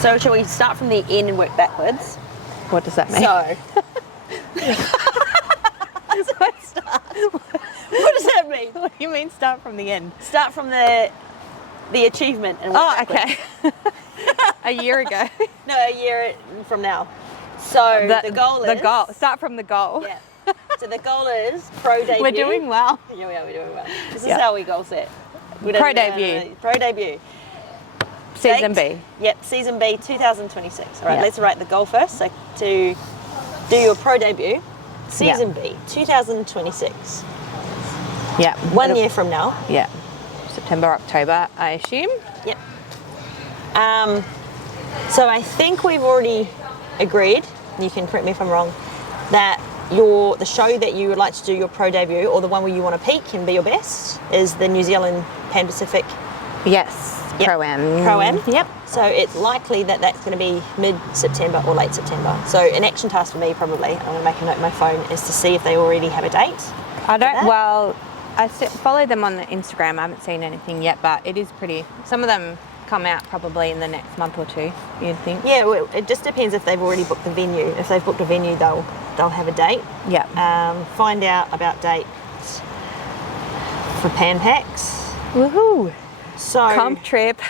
So shall we start from the end and work backwards? What does that mean? So, what does that mean? What do you mean start from the end? Start from the achievement and work backwards. Okay. A year ago. No, a year from now. So the goal is... The goal. Start from the goal. Yeah. So the goal is pro debut. We're doing well. Yeah, we are. We're doing well. This is how we goal set. Pro debut. Pro debut. Season Date? B. Yep, season B 2026. All right, Yeah. let's write the goal first. So to do your pro debut, season B 2026. Yeah. 1 year from now. Yeah. September, October, I assume. Yep. So I think we've already agreed, you can correct me if I'm wrong, that the show that you would like to do your pro debut, or the one where you want to peak and be your best, is the New Zealand Pan Pacific. Yes. Yep. Pro-Am. Pro-Am. Yep. So it's likely that that's going to be mid-September or late September. So an action task for me probably, I'm going to make a note on my phone, is to see if they already have a date. I don't, well, I follow them on the Instagram. I haven't seen anything yet, but it is pretty, some of them come out probably in the next month or two, you'd think. Yeah, well, it just depends if they've already booked the venue. If they've booked a venue, they'll have a date. Yeah. Find out about dates for Pan Packs. Woohoo! So Comp trip.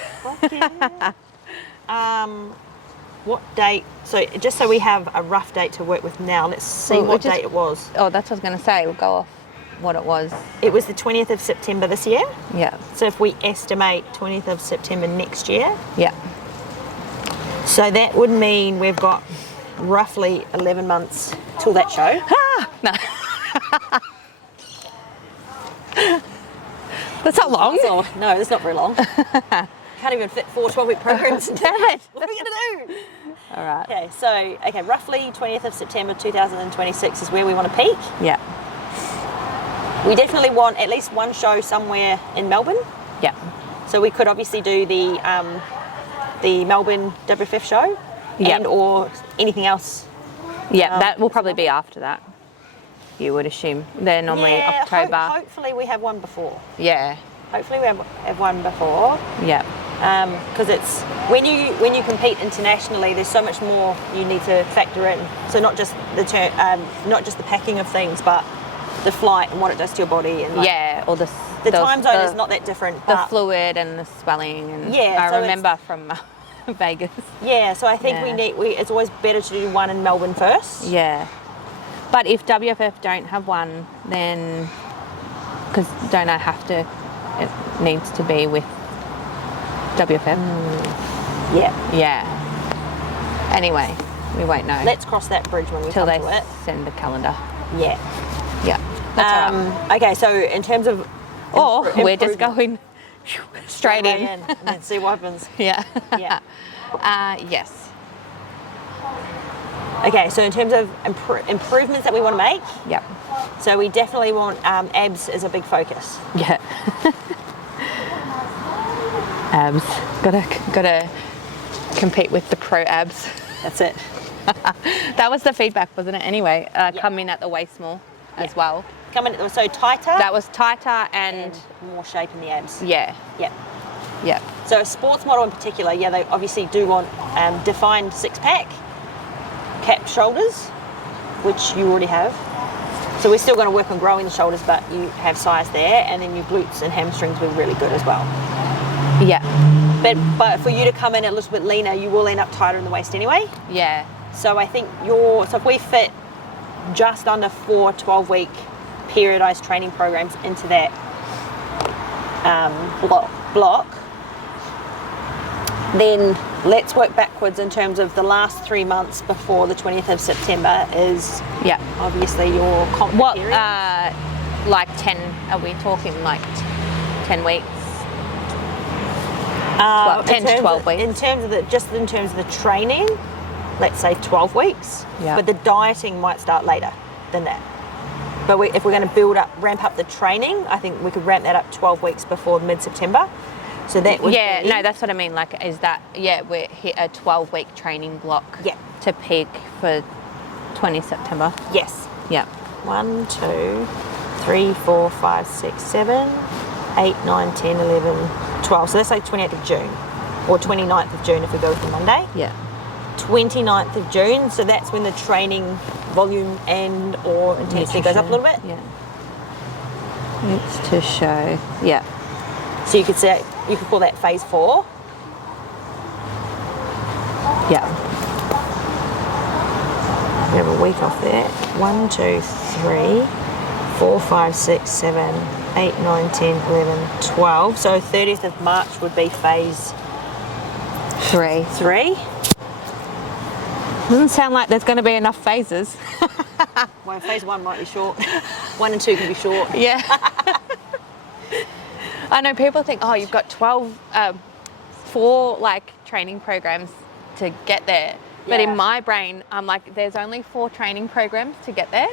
What date? So just so we have a rough date to work with now, let's see what date it was. Oh, that's what I was going to say. We'll go off what it was. It was the 20th of September this year. Yeah. So if we estimate 20th of September next year, Yeah. so that would mean we've got roughly 11 months till that show. No. That's not long. So, no, it's not very long. Can't even fit 4 12-week programs. Damn it. What are we going to do? All right. Okay, so roughly 20th of September 2026 is where we want to peak. Yeah. We definitely want at least one show somewhere in Melbourne. Yeah. So we could obviously do the Melbourne WFF show, Yeah. and or anything else. Yeah, that will probably be after that. You would assume. They're normally October. Hopefully we have one before. Yeah. Hopefully we have one before. Yeah. Because it's when you compete internationally, there's so much more you need to factor in. So not just the packing of things, but the flight and what it does to your body, and Yeah, or the time zone is not that different. The but fluid and the swelling, and Yeah, I so remember from Vegas. yeah, so I think Yeah. it's always better to do one in Melbourne first. Yeah, but if WFF don't have one, then because don't I have to? It needs to be with WFF. Yeah. Yeah. Anyway, we won't know Let's cross that bridge when we till come they to it. send the calendar. Yeah. Yeah. That's all right. Okay, so in terms of Or we're just improvement- going straight in. and then see what happens. Yeah. Yeah. Yes. Okay, so in terms of improvements that we want to make, Yep. so we definitely want abs as a big focus. Yeah. Abs. Gotta compete with the pro abs. That's it. That was the feedback, wasn't it? Anyway, come in at the waist more as well. Come in so tighter That was tighter and more shape in the abs. yeah. Yeah. Yeah. So a sports model in particular, yeah, they obviously do want defined six-pack, capped shoulders, which you already have. So we're still going to work on growing the shoulders, but you have size there, and then your glutes and hamstrings were really good as well. Yeah. But for you to come in a little bit leaner, you will end up tighter in the waist anyway. Yeah. So I think so if we fit just under 4 12-week periodized training programs into that block, then let's work backwards in terms of the last 3 months before the 20th of September is Yeah. obviously your comp What? period. Like 10? Are we talking like 10 weeks? 10 to 12 weeks. In terms of the training, let's say 12 weeks. Yeah. But the dieting might start later than that. But if we're going to ramp up the training, I think we could ramp that up 12 weeks before mid-September. So that would be, no, that's what I mean. Like, is that, we hit a 12-week training block Yeah. to peak for 20 September? Yes. Yeah. 1, 2, 3, 4, 5, 6, 7, 8, 9, 10, 11, 12. So that's like 28th of June. or 29th of June if we go with the Monday. Yeah. 29th of June, so that's when the training volume and or intensity goes up a little bit. Yeah. It's to show. Yeah. So you could say, you could call that phase 4. Yeah. We have a week off there. 1, 2, 3, 4, 5, 6, 7, 8, 9, 10, 11, 12. So 30th of March would be phase 3. 3. Doesn't sound like there's going to be enough phases. Well, phase 1 might be short. 1 and 2 can be short. Yeah. I know people think, oh, you've got 4 like training programs to get there. But Yeah. in my brain, I'm like, there's only 4 training programs to get there.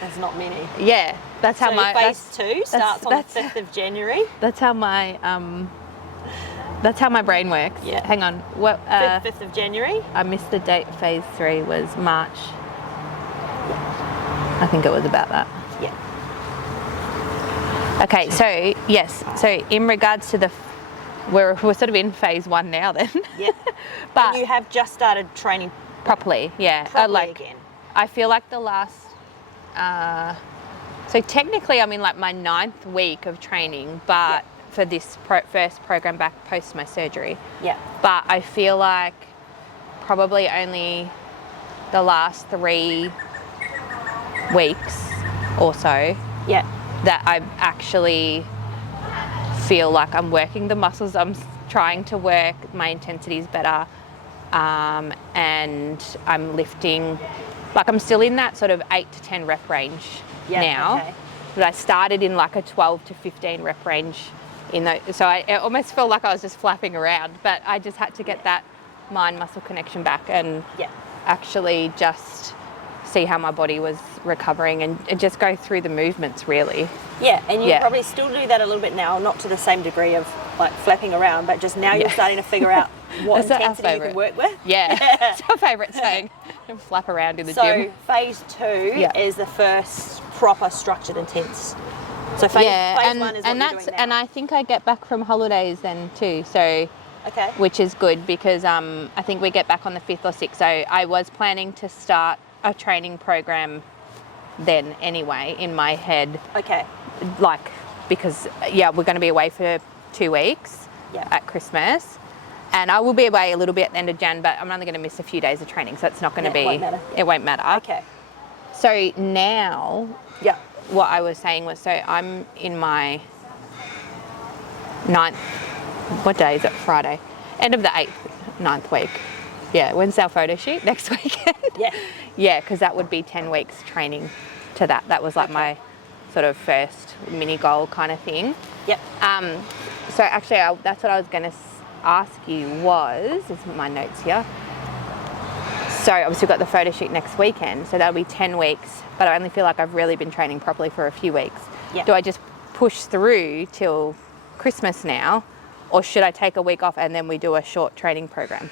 There's not many. Yeah, that's how So my phase 2 starts on the 5th of January. That's how my brain works. Yeah. Hang on. What? 5th of January. I missed the date. Phase 3 was March. I think it was about that. Yeah. Okay, so yes, so in regards to we're sort of in phase 1 now then. Yeah. But And you have just started training properly, yeah. properly again. I feel like the last, so technically I'm in like my 9th week of training, but for this first program back post my surgery. Yeah. But I feel like probably only the last 3 weeks or so Yeah. that I actually feel like I'm working the muscles I'm trying to work, my intensity is better, and I'm lifting, like I'm still in that sort of 8 to 10 rep range now. Okay. But I started in like a 12 to 15 rep range in those, so I almost felt like I was just flapping around, but I just had to get that mind muscle connection back and actually just see how my body was recovering and just go through the movements really. Yeah, and you probably still do that a little bit now, not to the same degree of like flapping around, but just now you're starting to figure out what That's our intensity you can favourite. work with. Yeah, it's our favourite saying. Flap around in the So gym. phase 2 is the first proper structured intense. So phase 1 is what you're doing now. And I think I get back from holidays then too. So which is good because I think we get back on the 5th or 6th. So I was planning to start a training program then anyway in my head. Okay. Like because we're going to be away for 2 weeks at Christmas. And I will be away a little bit at the end of Jan, but I'm only going to miss a few days of training, so it's not going to be. It won't matter. Okay. So now, what I was saying was, so I'm in my 9th. What day is it? Friday. End of the 9th week. Yeah. When's our photo shoot? Next weekend. Yeah, because that would be 10 weeks training to that. That was like my sort of first mini goal kind of thing. Yep. So actually, that's what I was going to ask you was, this is my notes here. So obviously we've got the photo shoot next weekend, so that'll be 10 weeks, but I only feel like I've really been training properly for a few weeks. Yep. Do I just push through till Christmas now, or should I take a week off and then we do a short training program?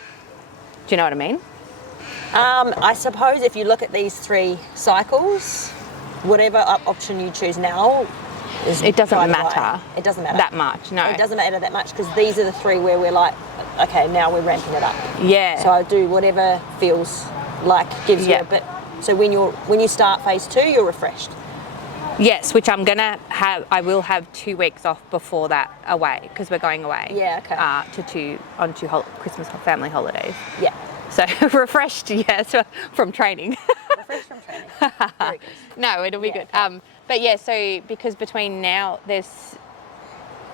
Do you know what I mean? I suppose if you look at these 3 cycles, whatever option you choose now, it doesn't matter. It doesn't matter that much. No, it doesn't matter that much because these are the 3 where we're like, okay, now we're ramping it up. Yeah. So I do whatever feels like gives you a bit. So when you start phase 2, you're refreshed. Yes, which I'm gonna have. I will have 2 weeks off before that away because we're going away. Yeah. Okay. On 2 Christmas family holidays. Yeah. So refreshed, so from training. Refreshed from training. Very good. No, it'll be good. Okay. But yeah, so because between now there's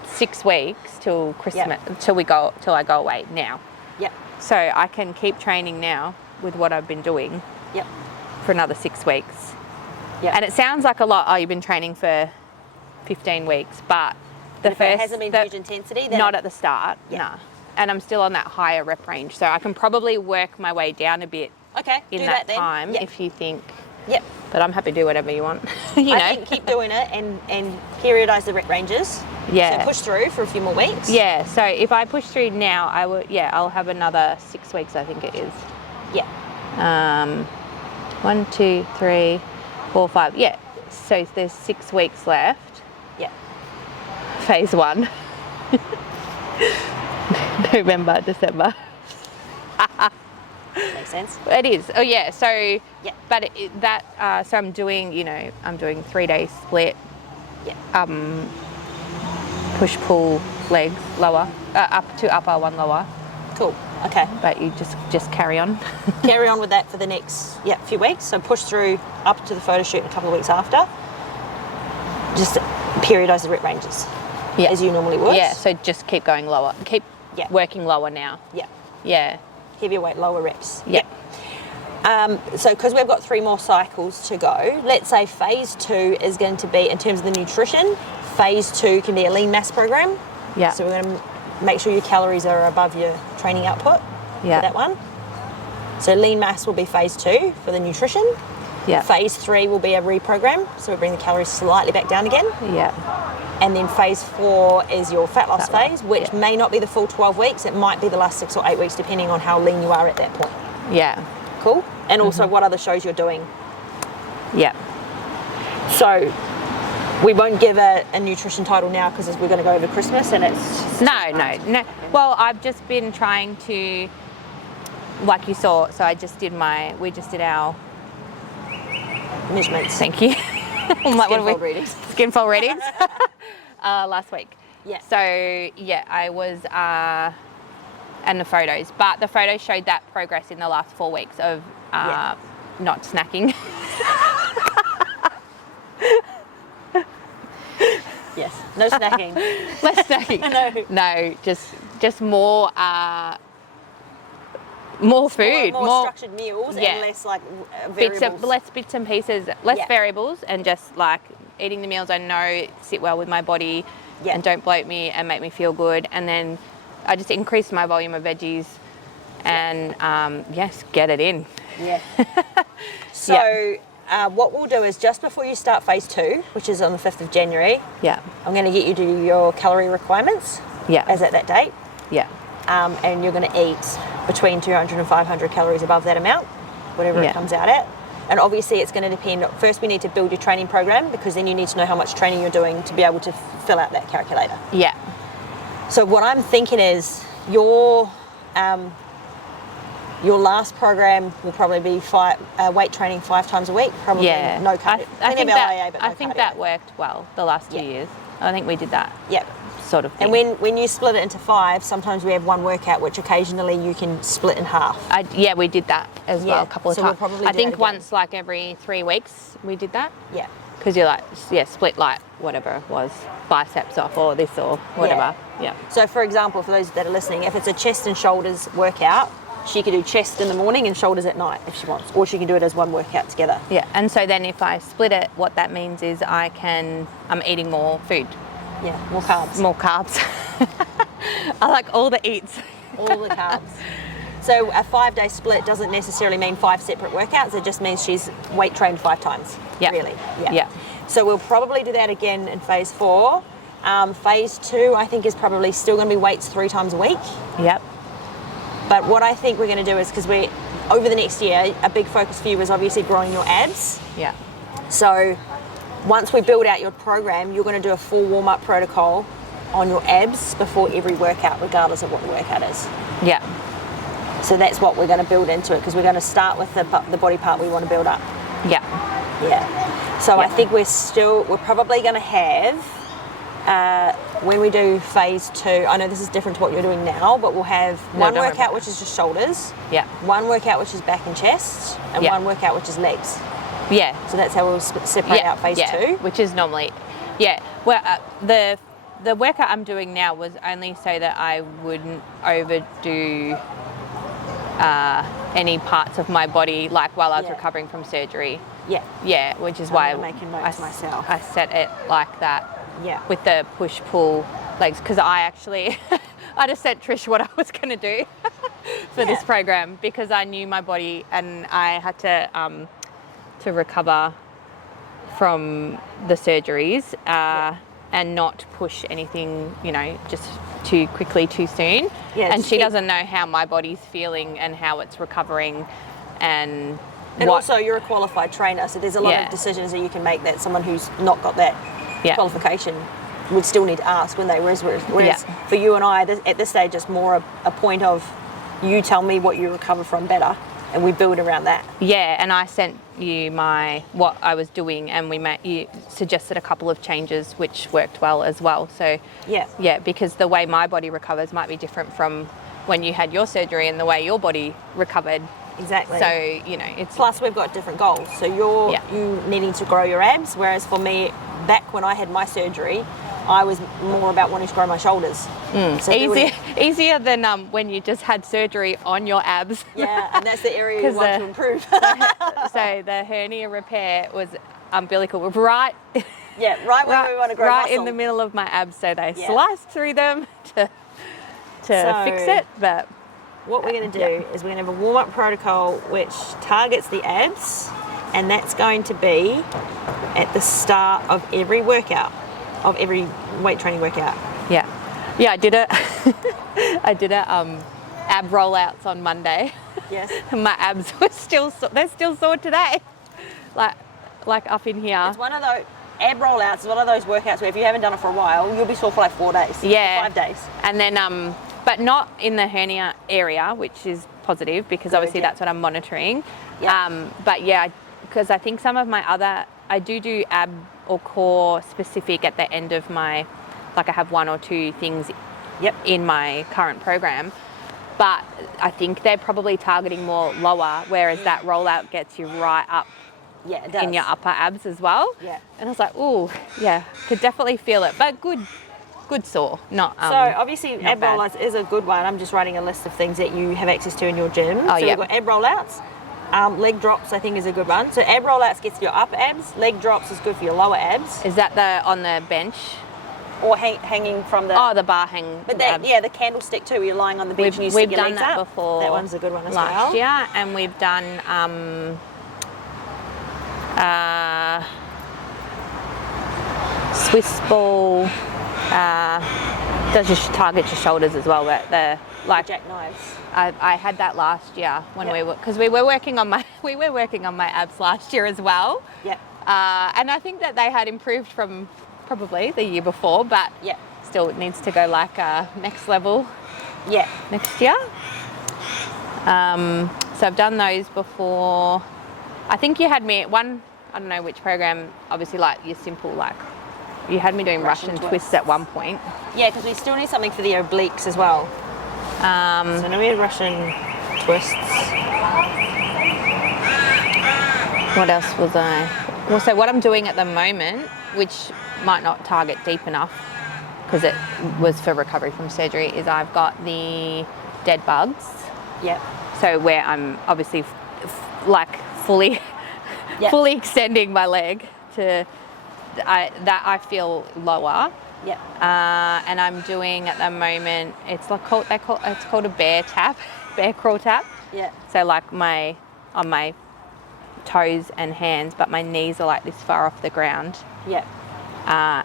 6 weeks till Christmas, till I go away now. Yep. So I can keep training now with what I've been doing. Yep. For another 6 weeks. Yep. And it sounds like a lot. Oh, you've been training for 15 weeks, but if it hasn't been huge intensity, then not at the start. No. And I'm still on that higher rep range, so I can probably work my way down a bit. Okay. In do that then. time, if you think. Yep. But I'm happy to do whatever you want. I think keep doing it and periodise the rep ranges. Yeah. So push through for a few more weeks. Yeah. So if I push through now, I will. Yeah, I'll have another 6 weeks. I think it is. Yeah. 1, 2, 3, 4, 5. Yeah. So there's 6 weeks left. Yeah. Phase 1. November, December. Makes sense. It is. Oh yeah. So Yeah. But so I'm doing 3-day split. Yeah. Push pull legs lower, up to upper, one lower. Cool. Okay. But you just carry on. Carry on with that for the next few weeks. So push through up to the photo shoot a couple of weeks after. Just periodise the rep ranges. Yeah. As you normally would. Yeah. So just keep going lower. Keep working lower now. Yeah. Yeah. Heavier weight, lower reps. Yeah. So because we've got 3 more cycles to go, let's say phase 2 is going to be, in terms of the nutrition, phase 2 can be a lean mass program. Yeah. So we're going to make sure your calories are above your training output for that one. So lean mass will be phase 2 for the nutrition. Yeah. Phase 3 will be a reprogram, so we bring the calories slightly back down again. Yeah. And then phase 4 is your fat loss phase, which may not be the full 12 weeks. It might be the last 6 or 8 weeks, depending on how lean you are at that point. Yeah. Cool. And also what other shows you're doing. Yeah. So we won't give a nutrition title now because we're going to go over Christmas and it's... No. Well, I've just been trying to, like you saw, so we just did our... measurements. Thank you. I'm like, Skin fold readings. Skin fold readings. Last week. Yeah. So, I was... and the photos. But the photos showed that progress in the last 4 weeks of not snacking. Yes. No snacking. Less snacking. No, just more food. More structured meals and less like variables. Less bits and pieces, less variables, and just like eating the meals I know sit well with my body and don't bloat me and make me feel good. And then I just increased my volume of veggies and get it in. Yeah. So what we'll do is just before you start phase 2, which is on the 5th of January, I'm going to get you to do your calorie requirements as at that date. Yeah. And you're going to eat between 200 and 500 calories above that amount, whatever it comes out at. And obviously it's going to depend. First we need to build your training program because then you need to know how much training you're doing to be able to fill out that calculator. Yeah. So what I'm thinking is your last program will probably be weight training 5 times a week, probably no cardio. I think that worked well the last 2 years. I think we did that. Yep. Sort of thing. And when you split it into 5, sometimes we have one workout which occasionally you can split in half. We did that as well a couple of times. We'll probably I think once like every 3 weeks we did that. Yeah. Because you're like, split like whatever it was, biceps off or this or whatever. Yeah. So for example, for those that are listening, if it's a chest and shoulders workout, she could do chest in the morning and shoulders at night if she wants, or she can do it as one workout together. Yeah, and so then if I split it, what that means is I'm eating more food. Yeah, more carbs. More carbs. I like all the eats. All the carbs. So a 5-day split doesn't necessarily mean 5 separate workouts. It just means she's weight trained 5 times. Yeah. Really. Yeah. So we'll probably do that again in phase 4. Phase 2, I think, is probably still going to be weights 3 times a week. Yep. But what I think we're going to do is, because over the next year, a big focus for you is obviously growing your abs. Yeah. So once we build out your program, you're going to do a full warm-up protocol on your abs before every workout, regardless of what the workout is. Yeah. So that's what we're going to build into it, because we're going to start with the body part we want to build up. Yeah. Yeah. So I think we're probably going to have, when we do phase 2, I know this is different to what you're doing now, but we'll have one workout which is just shoulders, one workout which is back and chest, and one workout which is legs. Yeah. So that's how we'll separate out phase 2. Which is normally, well, the workout I'm doing now was only so that I wouldn't overdo any parts of my body, like while I was recovering from surgery. Yeah. Yeah, which is why I set it like that. Yeah. With the push-pull legs, because I just sent Trish what I was going to do for this program, because I knew my body and I had to recover from the surgeries and not push anything, just too quickly, too soon. Yeah, and she doesn't know how my body's feeling and how it's recovering and also you're a qualified trainer, so there's a lot of decisions that you can make that someone who's not got that qualification would still need to ask when they whereas for you and I, at this stage, it's more a point of you tell me what you recover from better, and we build around that. Yeah, and I sent you what I was doing, and you suggested a couple of changes which worked well as well. So yeah, because the way my body recovers might be different from when you had your surgery and the way your body recovered. Exactly. So, you know, it's... Plus, we've got different goals. So you needing to grow your abs, whereas for me, back when I had my surgery, I was more about wanting to grow my shoulders. So easier than when you just had surgery on your abs. Yeah, and that's the area you want to improve. So the hernia repair was umbilical, right? Yeah, right when we want to grow right muscle. In the middle of my abs, so they sliced through them to fix it. But what we're going to do is we're going to have a warm-up protocol which targets the abs, and that's going to be at the start of every workout, of every weight training workout. Yeah, I did it. I did ab rollouts on Monday. Yes. And my abs were they're still sore today. Like up in here. It's one of those ab rollouts. Is one of those workouts where if you haven't done it for a while, you'll be sore for like 4 days. Yeah. 5 days. And then but not in the hernia area, which is positive because obviously that's what I'm monitoring. Yeah. But yeah, because I think some of my I do ab or core specific at the end of my, like I have 1 or 2 things in my current program, but I think they're probably targeting more lower, whereas that rollout gets you right up it does. in your upper abs as well. Yeah. And I was like, ooh, yeah, could definitely feel it, but good sore, not so obviously ab rollouts is a good one. I'm just writing a list of things that you have access to in your gym. Oh, so we've got ab rollouts. Leg drops I think is a good one. So ab rollouts gets your upper abs. Leg drops is good for your lower abs. Is that on the bench? Or hanging from the... Oh, the bar hang. But the candlestick too, where you're lying on the bench and you stick your legs up. We've done that before. That one's a good one as last year, and we've done Swiss ball. Does just target your shoulders as well, but the jackknives. I had that last year when we were working on my abs last year as well. Yeah. And I think that they had improved from probably the year before, but still it needs to go like next level. Yeah. Next year. So I've done those before. I think you had me at one. I don't know which program. Obviously, like your simple You had me doing Russian twists at one point. Yeah, because we still need something for the obliques as well. So now we have Russian twists. What else was I? Well, so what I'm doing at the moment, which might not target deep enough because it was for recovery from surgery, is I've got the dead bugs. Yep. So where I'm obviously fully extending my leg to... I feel lower. Yeah. And I'm doing at the moment. It's called a bear crawl tap. Yeah. So like on my toes and hands, but my knees are like this far off the ground. Yeah.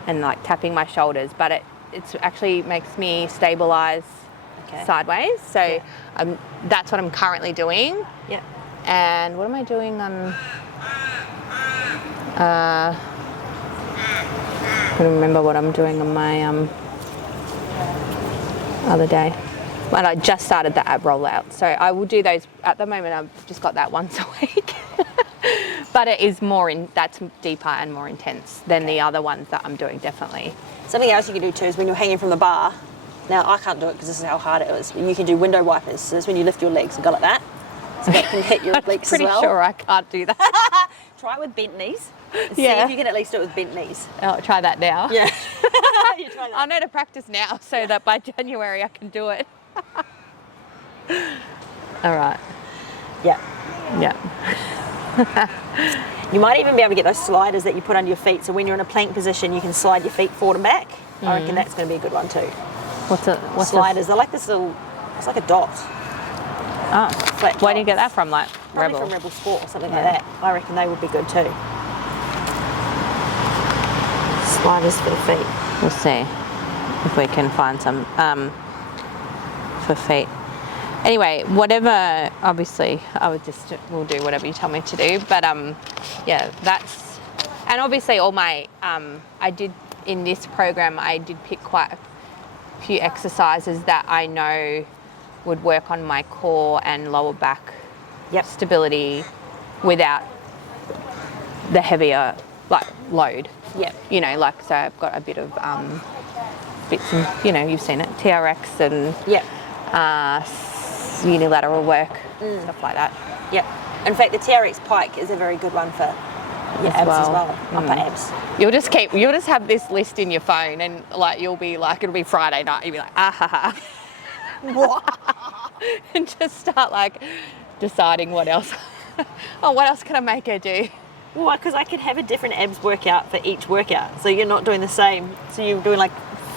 And like tapping my shoulders, but it actually makes me stabilize sideways. So that's what I'm currently doing. Yeah. And what am I doing on? I don't remember what I'm doing on my other day. But I just started the ab rollout, so I will do those. At the moment, I've just got that once a week. But it is that's deeper and more intense than the other ones that I'm doing, definitely. Something else you can do too is when you're hanging from the bar. Now, I can't do it because this is how hard it is. You can do window wipers. So that's when you lift your legs and go like that. So that can hit your obliques as well. I'm pretty sure I can't do that. Try it with bent knees. See if you can at least do it with bent knees. I'll try that now. Yeah. You try that. I know to practice now so that by January I can do it. All right. Yeah. Yeah. You might even be able to get those sliders that you put under your feet. So when you're in a plank position, you can slide your feet forward and back. I reckon that's going to be a good one too. What's sliders? They're like this little. It's like a dot. Oh. Where do you get that from? Like Probably from Rebel Sport or something like that. I reckon they would be good too. Sliders for the feet. We'll see if we can find some for feet. Anyway, whatever. Obviously, we'll do whatever you tell me to do. But yeah, that's, and obviously all my I did in this program, I did pick quite a few exercises that I know would work on my core and lower back stability without the heavier like load. Yep. You know, like, so I've got a bit of bits and, you know, you've seen it, TRX and unilateral work, stuff like that. Yep. In fact, the TRX pike is a very good one for your abs as well, upper abs. You'll just have this list in your phone, and like you'll be like, it'll be Friday night, you'll be like, ah ha ha. What? And just start like deciding what else. Oh, what else can I make her do? Well, because I could have a different abs workout for each workout, so you're not doing the same. So you're doing like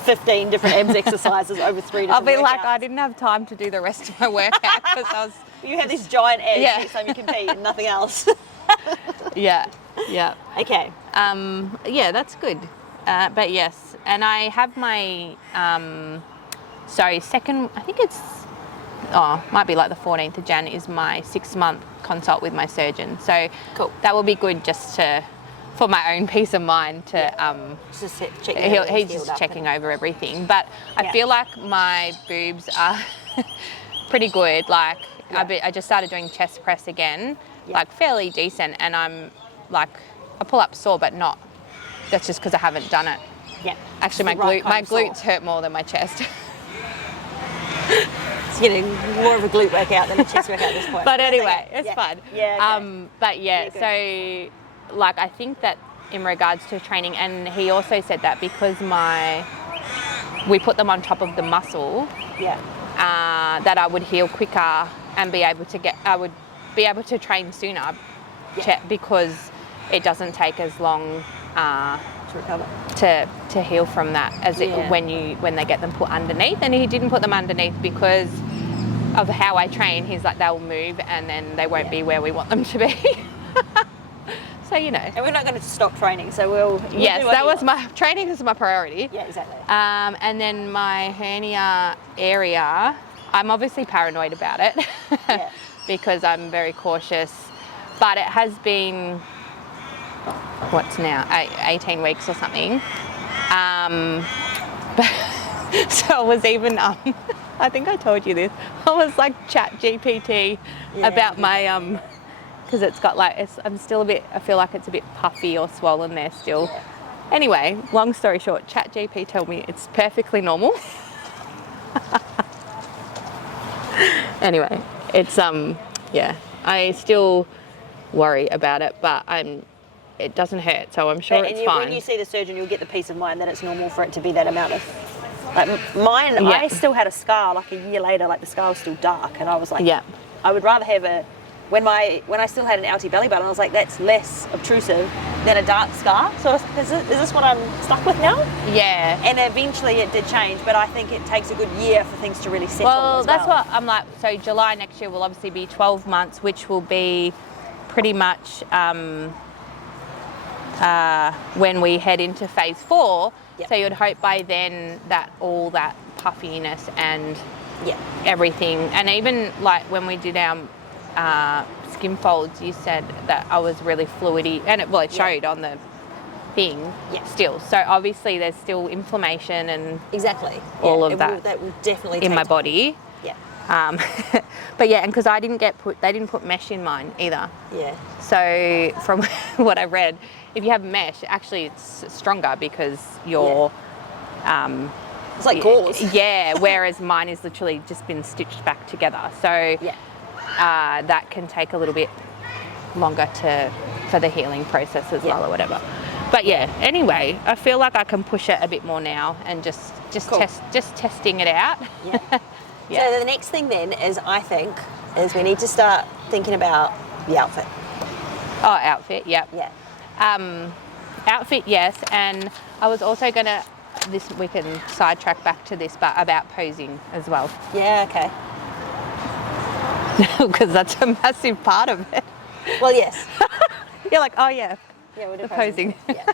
15 different abs exercises over 3 different I'll be workouts. like, I didn't have time to do the rest of my workout because I was. You have these giant abs next time you compete and nothing else. Yeah. Okay. Yeah, that's good. But yes, and I have my second. I think it's might be like the 14th of Jan is my 6-month consult with my surgeon. So cool. That will be good just for my own peace of mind to he's just checking over everything. But I feel like my boobs are pretty good. Like I just started doing chest press again, like fairly decent, and I'm like I pull up sore, but not. That's just because I haven't done it. Yeah. Actually, my glutes hurt more than my chest. It's getting more of a glute workout than a chest workout at this point. But anyway, it's fun. Yeah. Okay. But so like I think that in regards to training, and he also said that because we put them on top of the muscle, that I would heal quicker and I would be able to train sooner, because it doesn't take as long to recover, to heal from that as when they get them put underneath. And he didn't put them underneath because of how I train. He's like, they'll move and then they won't be where we want them to be. So, you know. And we're not going to stop training, so we'll yes, that was my training is my priority. Yeah, exactly. And then my hernia area, I'm obviously paranoid about it because I'm very cautious. But it has been, what's now, 18 weeks or something. So I was even, I think I told you this, I was like chat GPT about my, because it's got like, I feel like it's a bit puffy or swollen there still. Yeah. Anyway, long story short, chat GPT told me it's perfectly normal. Anyway, it's, I still worry about it, but it doesn't hurt, so I'm sure it's fine. When you see the surgeon, you'll get the peace of mind that it's normal for it to be that amount of, like mine, I still had a scar like a year later, like the scar was still dark, and I was like, I would rather have when I still had an outy belly button, I was like, that's less obtrusive than a dark scar. So is this what I'm stuck with now? Yeah. And eventually it did change, but I think it takes a good year for things to really settle. Well, that's what I'm like. So July next year will obviously be 12 months, which will be pretty much when we head into phase 4. Yep. So you'd hope by then that all that puffiness and everything, and even like when we did our skin folds, you said that I was really fluidy, and it showed on the thing still. So obviously there's still inflammation and all of that. That will definitely in my body. Yeah. But and because they didn't put mesh in mine either. Yeah. So from what I read, if you have mesh, actually it's stronger because you're. It's like gauze. Yeah. Whereas mine is literally just been stitched back together. So. Yeah. That can take a little bit longer for the healing process as well or whatever. But anyway, I feel like I can push it a bit more now and just testing it out. Yeah. So the next thing then is we need to start thinking about the outfit. Oh, outfit, yep. Yeah. Outfit, yes, and I was also gonna we can sidetrack back to this, but about posing as well. Yeah, okay. Because that's a massive part of it. Well, yes. You're like, oh yeah. Yeah, we're posing. Yeah.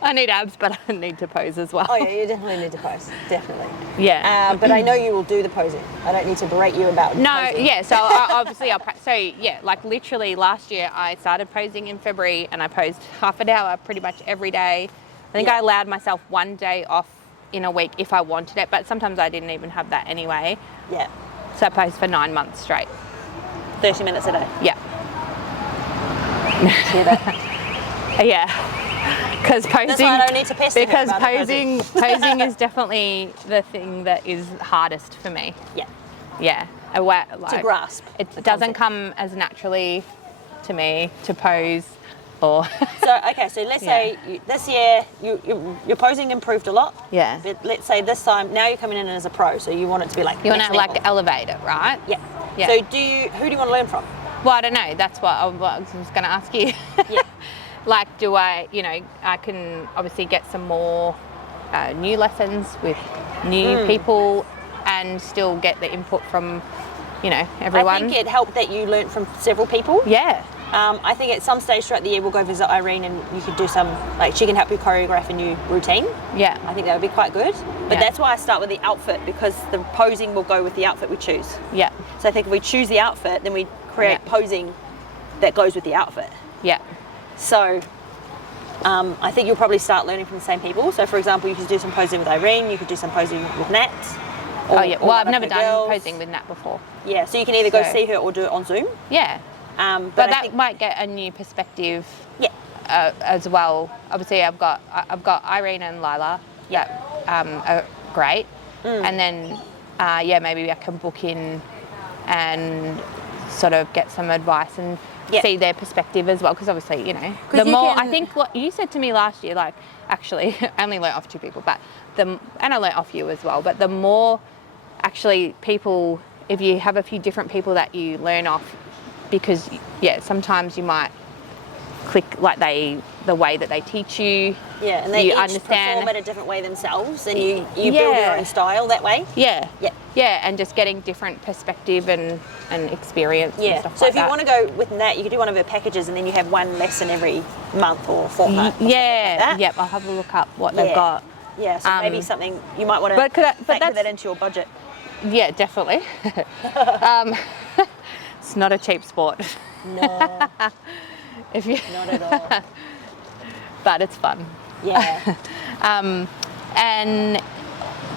I need abs, but I need to pose as well. Oh yeah, you definitely need to pose. Definitely. Yeah. But I know you will do the posing. I don't need to berate you about posing. Yeah. So like literally last year I started posing in February, and I posed half an hour pretty much every day. think I allowed myself 1 day off in a week if I wanted it, but sometimes I didn't even have that anyway. Yeah. So I posed for 9 months straight. 30 minutes a day. Yeah. Hear that? Yeah. Because posing. That's why I don't need to pester her because about posing is definitely the thing that is hardest for me. Yeah. Yeah. To grasp. It doesn't come as naturally to me to pose or. So let's say this year your posing improved a lot. Yeah. But let's say this time now you're coming in as a pro, so you want it to be like you want next to level. like elevate it, right? Yeah. Yeah. So who do you want to learn from? Well, I don't know. That's what I was going to ask you. Yeah. Like, do I, I can obviously get some more new lessons with new people and still get the input from, everyone. I think it helped that you learnt from several people. Yeah. I think at some stage throughout the year we'll go visit Irene and you could do some, she can help you choreograph a new routine. Yeah. I think that would be quite good. But that's why I start with the outfit, because the posing will go with the outfit we choose. Yeah. So I think if we choose the outfit, then we create posing that goes with the outfit. Yeah. So I think you'll probably start learning from the same people. So for example, you could do some posing with Irene, you could do some posing with Nat. Well, I've never done posing with Nat before. Yeah, so you can either go see her or do it on Zoom. Yeah. But that might get a new perspective. Yeah. As well. Obviously, I've got Irene and Lila. Yeah. Are great. And then maybe I can book in and sort of get some advice and see their perspective as well, because obviously, the more I think what you said to me last year, like actually I only learnt off 2 people, and I learnt off you as well, but the more actually people, if you have a few different people that you learn off, because sometimes you might click like the way that they teach you. Yeah, and they each understand perform it a different way themselves, and you build your own style that way. Yeah. Yeah. Yeah, and just getting different perspective and experience and stuff so like that. if you want to go with Nat, you could do one of her packages and then you have one lesson every month or fortnight. Yep, I'll have a look up what they've got. Yeah, so maybe something you might want to factor that into your budget. Yeah, definitely. It's not a cheap sport. No. Not at all. But it's fun. Yeah. And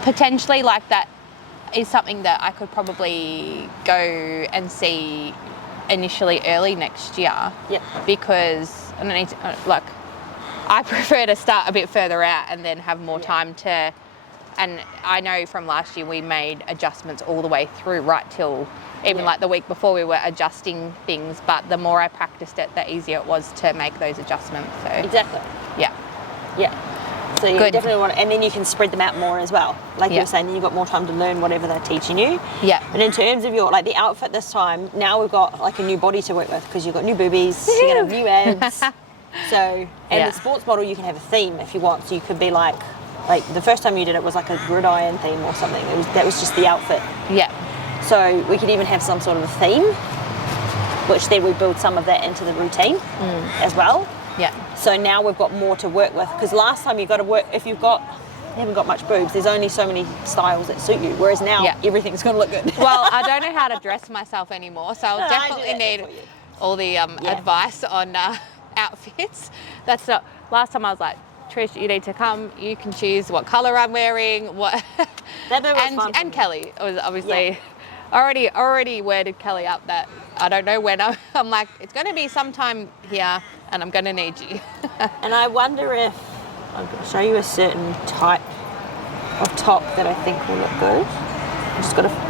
potentially like that is something that I could probably go and see initially early next year. Yep. Because I don't need to, I prefer to start a bit further out and then have more time to, and I know from last year we made adjustments all the way through right till even like the week before we were adjusting things, but the more I practiced it, the easier it was to make those adjustments. So Exactly. yeah. So you definitely want to, and then you can spread them out more as well. Like you were saying, then you've got more time to learn whatever they're teaching you. Yeah. And in terms of your, the outfit this time, now we've got like a new body to work with, because you've got new boobies, you're going to have new abs. So, and the sports model, you can have a theme if you want. So you could be like the first time you did it was like a gridiron theme or something. That was just the outfit. Yeah. So we could even have some sort of a theme, which then we build some of that into the routine as well. Yeah. So now we've got more to work with, because last time you've got to work, if you haven't got much boobs, there's only so many styles that suit you, whereas now everything's going to look good. Well, I don't know how to dress myself anymore, so I'll definitely need all the advice on outfits. That's not, last time I was like, Trish, you need to come, you can choose what colour I'm wearing, what and Kelly was obviously already worded Kelly up that I don't know when. I'm like, it's going to be sometime here and I'm going to need you. And I wonder if I'm going to show you a certain type of top that I think will look good.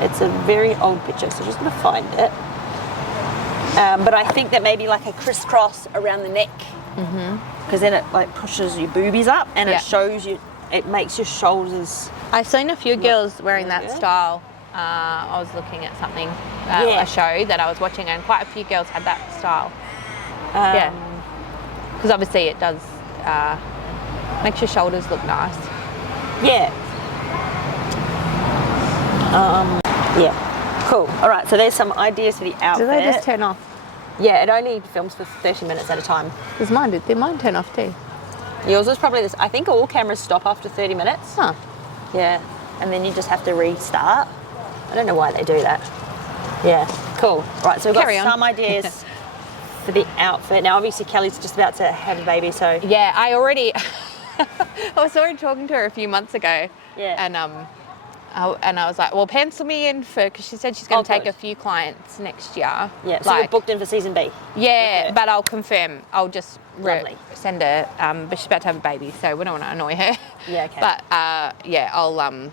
It's a very old picture, so I'm just going to find it. But I think that maybe like a crisscross around the neck, because then it like pushes your boobies up and it shows you, it makes your shoulders. I've seen a few girls wearing that style. I was looking at something, a show that I was watching, and quite a few girls had that style. Because obviously it does makes your shoulders look nice. Yeah. Cool. All right, so there's some ideas for the outfit. Do they just turn off? Yeah, it only films for 30 minutes at a time. Did mine turn off too? Yours was probably this. I think all cameras stop after 30 minutes. Huh. Yeah, and then you just have to restart. I don't know why they do that. Yeah, cool. Right, so we've got some ideas for the outfit. Now, obviously, Kelly's just about to have a baby, so... Yeah, I already... I saw her talking to her a few months ago. Yeah. And I was like, well, pencil me in because she said she's going to take good. a few clients next year. Yeah, so you're booked in for season B. Yeah, but I'll confirm. I'll just Lovely. send her, but she's about to have a baby, so we don't want to annoy her. Yeah, okay. But yeah, I'll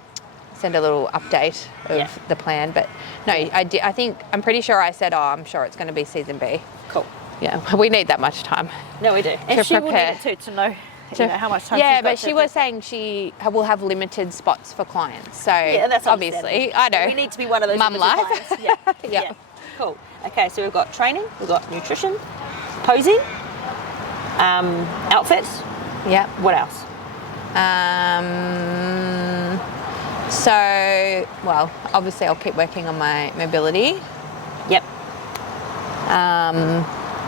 send a little update of the plan. But no, I'm pretty sure I said, I'm sure it's going to be season B. Cool. Yeah, we need that much time. No, we do. And she will need prepare. it too, to know how much time Yeah, she's got but she was saying she will have limited spots for clients. So yeah, that's obviously, I know. We need to be one of those mum limited life. clients. Yeah. Yeah. Cool. Okay, so we've got training, we've got nutrition, posing, outfits. Yeah. What else? So, well, obviously I'll keep working on my mobility. Yep.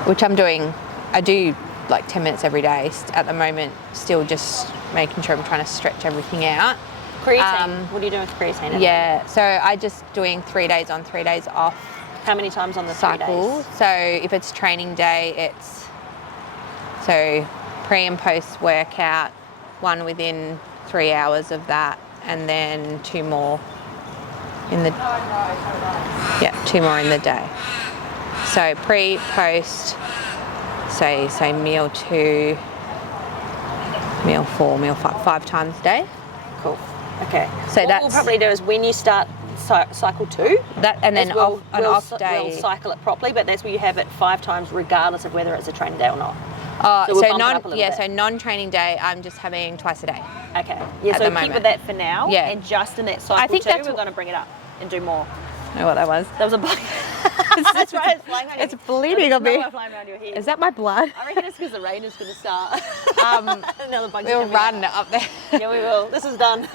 Which I'm doing. I do like 10 minutes every day at the moment, still just making sure I'm trying to stretch everything out. Creatine. What are you doing with creatine? Yeah, so I just doing 3 days on, 3 days off. How many times on the cycle? 3 days? So if it's training day, it's so pre and post workout, one within 3 hours of that, and then 2 more in the 2 more in the day. So pre, post, say meal 2, meal 4, meal 5, 5 times a day. Cool. Okay. So what we'll probably do is when you start cycle 2, that, and then we'll off day. We'll cycle it properly, but that's where you have it 5 times, regardless of whether it's a training day or not. So non-training day, I'm just having twice a day. Okay. Yeah. So keep with that for now. Yeah. And just in that cycle, I think we're that's going to bring it up and do more. I know what that was. That was a bug. That's right. It's flying around. It's bleeding on me. Flying around your head. Is that my blood? I reckon it's because the rain is going to start. Another bug. We'll run up there. Yeah, we will. This is done.